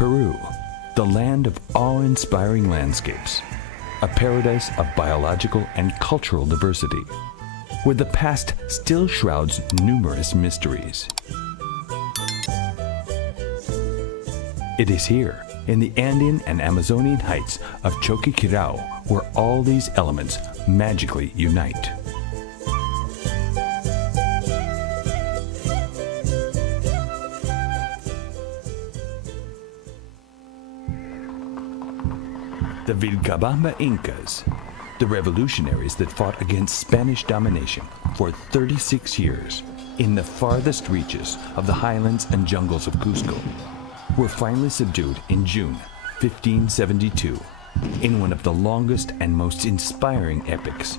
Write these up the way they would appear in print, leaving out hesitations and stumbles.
Peru, the land of awe-inspiring landscapes, a paradise of biological and cultural diversity, where the past still shrouds numerous mysteries. It is here, in the Andean and Amazonian heights of Choqquequirao, where all these elements magically unite. The Vilcabamba Incas, the revolutionaries that fought against Spanish domination for 36 years in the farthest reaches of the highlands and jungles of Cusco, were finally subdued in June 1572 in one of the longest and most inspiring epics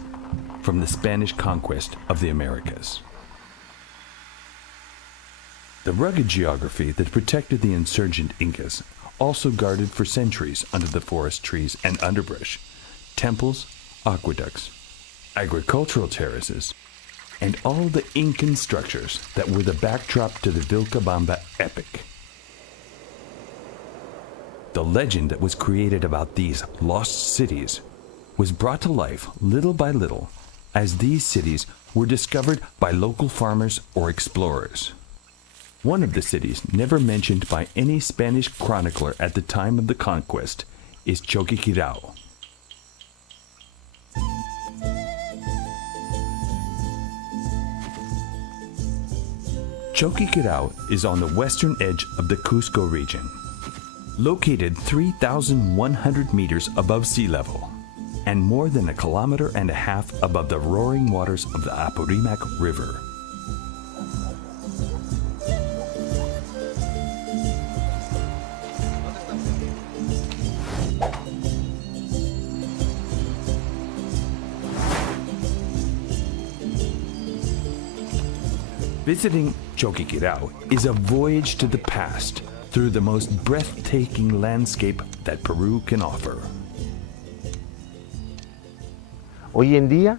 from the Spanish conquest of the Americas. The rugged geography that protected the insurgent Incas also guarded for centuries under the forest trees and underbrush temples, aqueducts, agricultural terraces, and all the Incan structures that were the backdrop to the Vilcabamba epic. The legend that was created about these lost cities was brought to life little by little as these cities were discovered by local farmers or explorers. One of the cities never mentioned by any Spanish chronicler at the time of the conquest is Choqquequirao. Choqquequirao is on the western edge of the Cusco region, located 3,100 meters above sea level and more than 1.5 kilometers above the roaring waters of the Apurimac River. Visiting Choqquequirao is a voyage to the past through the most breathtaking landscape that Peru can offer. Hoy en día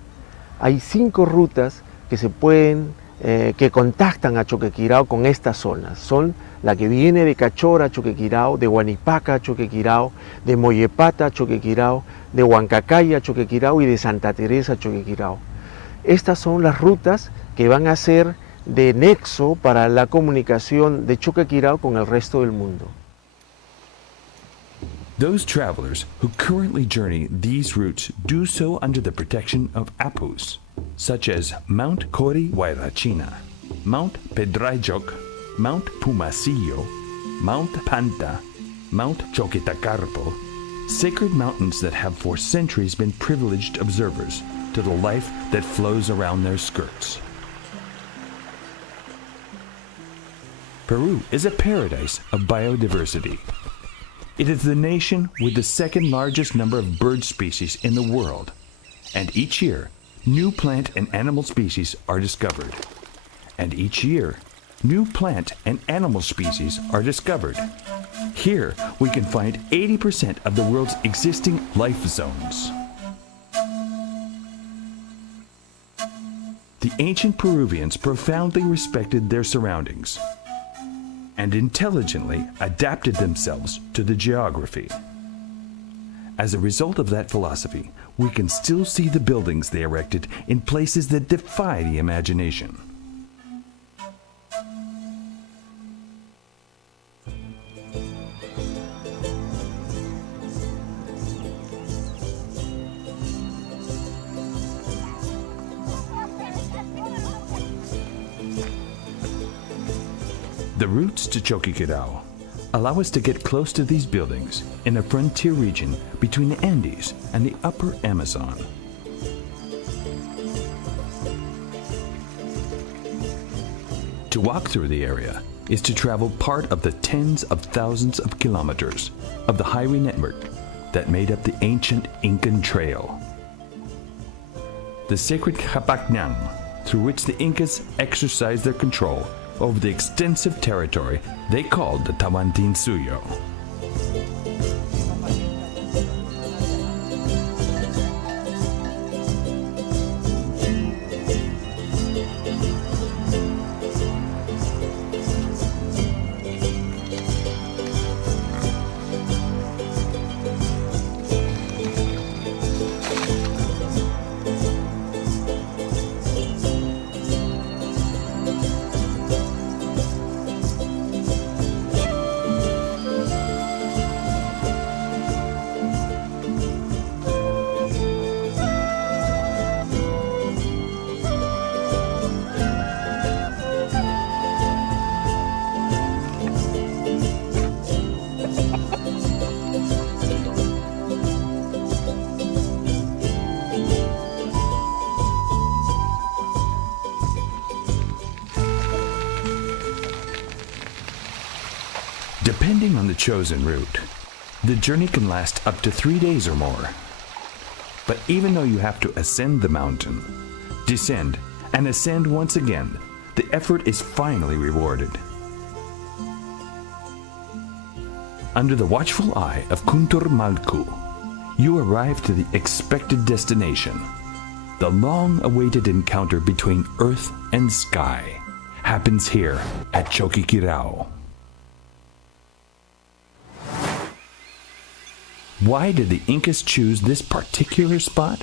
hay 5 rutas que se pueden, que contactan a Choqquequirao con estas zonas. Son la que viene de Cachora a Choqquequirao, de Huanipaca a Choqquequirao, de Mollepata a Choqquequirao, de Huancacay a Choqquequirao y de Santa Teresa a Choqquequirao. Estas son las rutas que van a ser de nexo para la comunicación de Choqquequirao con el resto del mundo. Those travelers who currently journey these routes do so under the protection of apus, such as Mount Cori Huayrachina, Mount Pedrayoc, Mount Pumasillo, Mount Panta, Mount Choquetacarpo, sacred mountains that have for centuries been privileged observers to the life that flows around their skirts. Peru is a paradise of biodiversity. It is the nation with the second largest number of bird species in the world, and each year, new plant and animal species are discovered. And each year, new plant and animal species are discovered. Here, we can find 80% of the world's existing life zones. The ancient Peruvians profoundly respected their surroundings and intelligently adapted themselves to the geography. As a result of that philosophy, we can still see the buildings they erected in places that defy the imagination. The routes to Choqquequirao allow us to get close to these buildings in a frontier region between the Andes and the upper Amazon. To walk through the area is to travel part of the tens of thousands of kilometers of the highway network that made up the ancient Incan Trail. The sacred Capacñan, through which the Incas exercised their control over the extensive territory they called the Tawantinsuyo. Depending on the chosen route, the journey can last up to 3 days or more. But even though you have to ascend the mountain, descend, and ascend once again, the effort is finally rewarded. Under the watchful eye of Kuntur Malku, you arrive to the expected destination. The long-awaited encounter between earth and sky happens here at Choqquequirao. Why did the Incas choose this particular spot?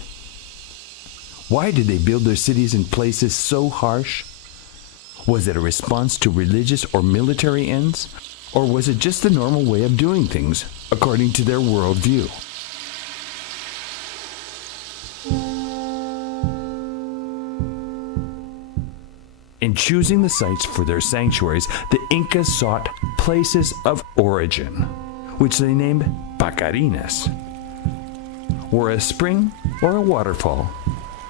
Why did they build their cities in places so harsh? Was it a response to religious or military ends? Or was it just the normal way of doing things according to their worldview? In choosing the sites for their sanctuaries, the Incas sought places of origin, which they named Pacarinas, where a spring or a waterfall,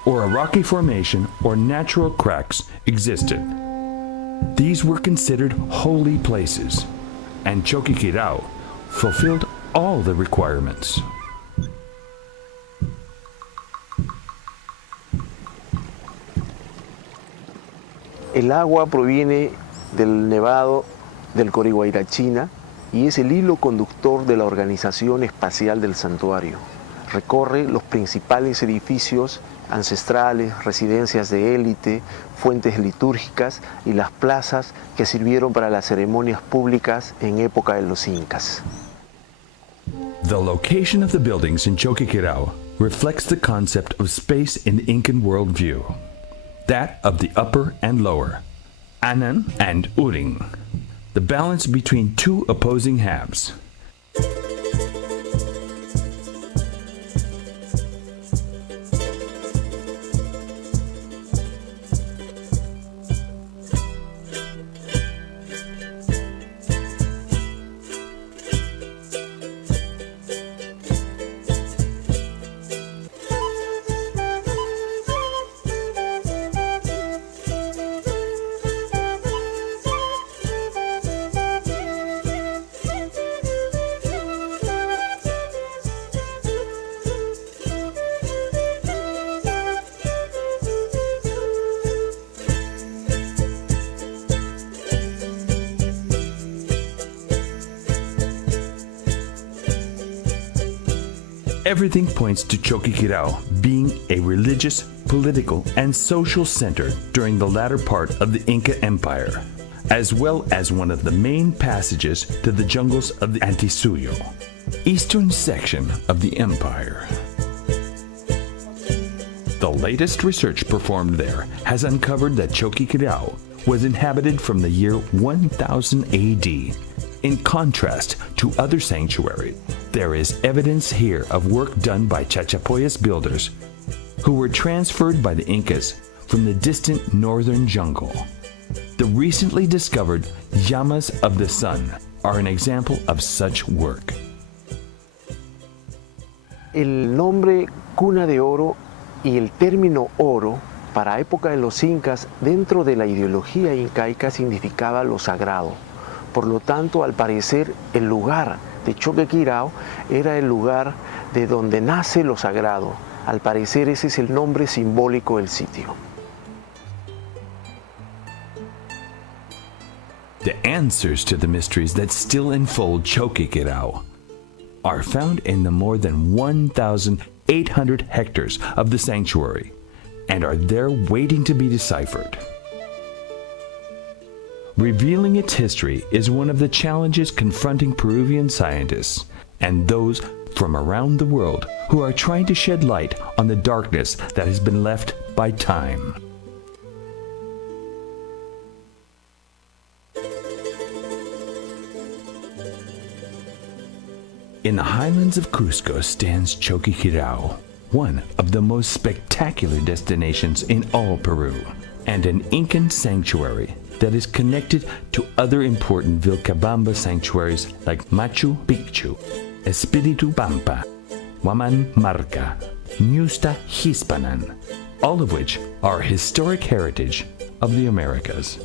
or a rocky formation or natural cracks existed. These were considered holy places, and Choqquequirao fulfilled all the requirements. El agua proviene del nevado del Corihuayrachina y es el hilo conductor de la organización espacial del santuario. Recorre los principales edificios ancestrales, residencias de élite, fuentes litúrgicas y las plazas que sirvieron para las ceremonias públicas en época de los incas. The location of the buildings in Choqquequirao reflects the concept of space in the Incan worldview, that of the upper and lower, Anan and Uring, the balance between two opposing halves. Everything points to Choqquequirao being a religious, political, and social center during the latter part of the Inca Empire, as well as one of the main passages to the jungles of the Antisuyo, eastern section of the empire. The latest research performed there has uncovered that Choqquequirao was inhabited from the year 1000 AD. In contrast to other sanctuaries, there is evidence here of work done by Chachapoyas builders who were transferred by the Incas from the distant northern jungle. The recently discovered llamas of the sun are an example of such work. El nombre Cuna de Oro y el término oro para época de los incas dentro de la ideología incaica significaba lo sagrado. Por lo tanto, al parecer, el lugar de Choqquequirao era el lugar de donde nace lo sagrado. Al parecer, ese es el nombre simbólico del sitio. The answers to the mysteries that still enfold Choqquequirao are found in the more than 1,800 hectares of the sanctuary and are there waiting to be deciphered. Revealing its history is one of the challenges confronting Peruvian scientists and those from around the world who are trying to shed light on the darkness that has been left by time. In the highlands of Cusco stands Choqquequirao, one of the most spectacular destinations in all Peru, and an Incan sanctuary that is connected to other important Vilcabamba sanctuaries like Machu Picchu, Espiritu Pampa, Huaman Marca, Ñusta Hispanan, all of which are historic heritage of the Americas.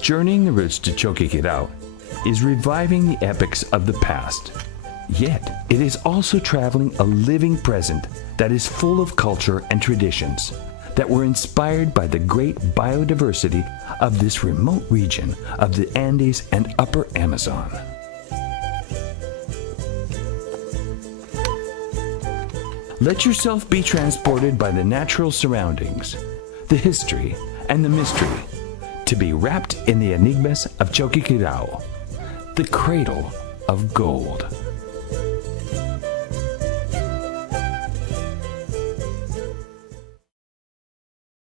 Journeying the routes to Choqquequirao is reviving the epics of the past. Yet, it is also traveling a living present that is full of culture and traditions that were inspired by the great biodiversity of this remote region of the Andes and Upper Amazon. Let yourself be transported by the natural surroundings, the history, and the mystery to be wrapped in the enigmas of Choqquequirao, the cradle of gold.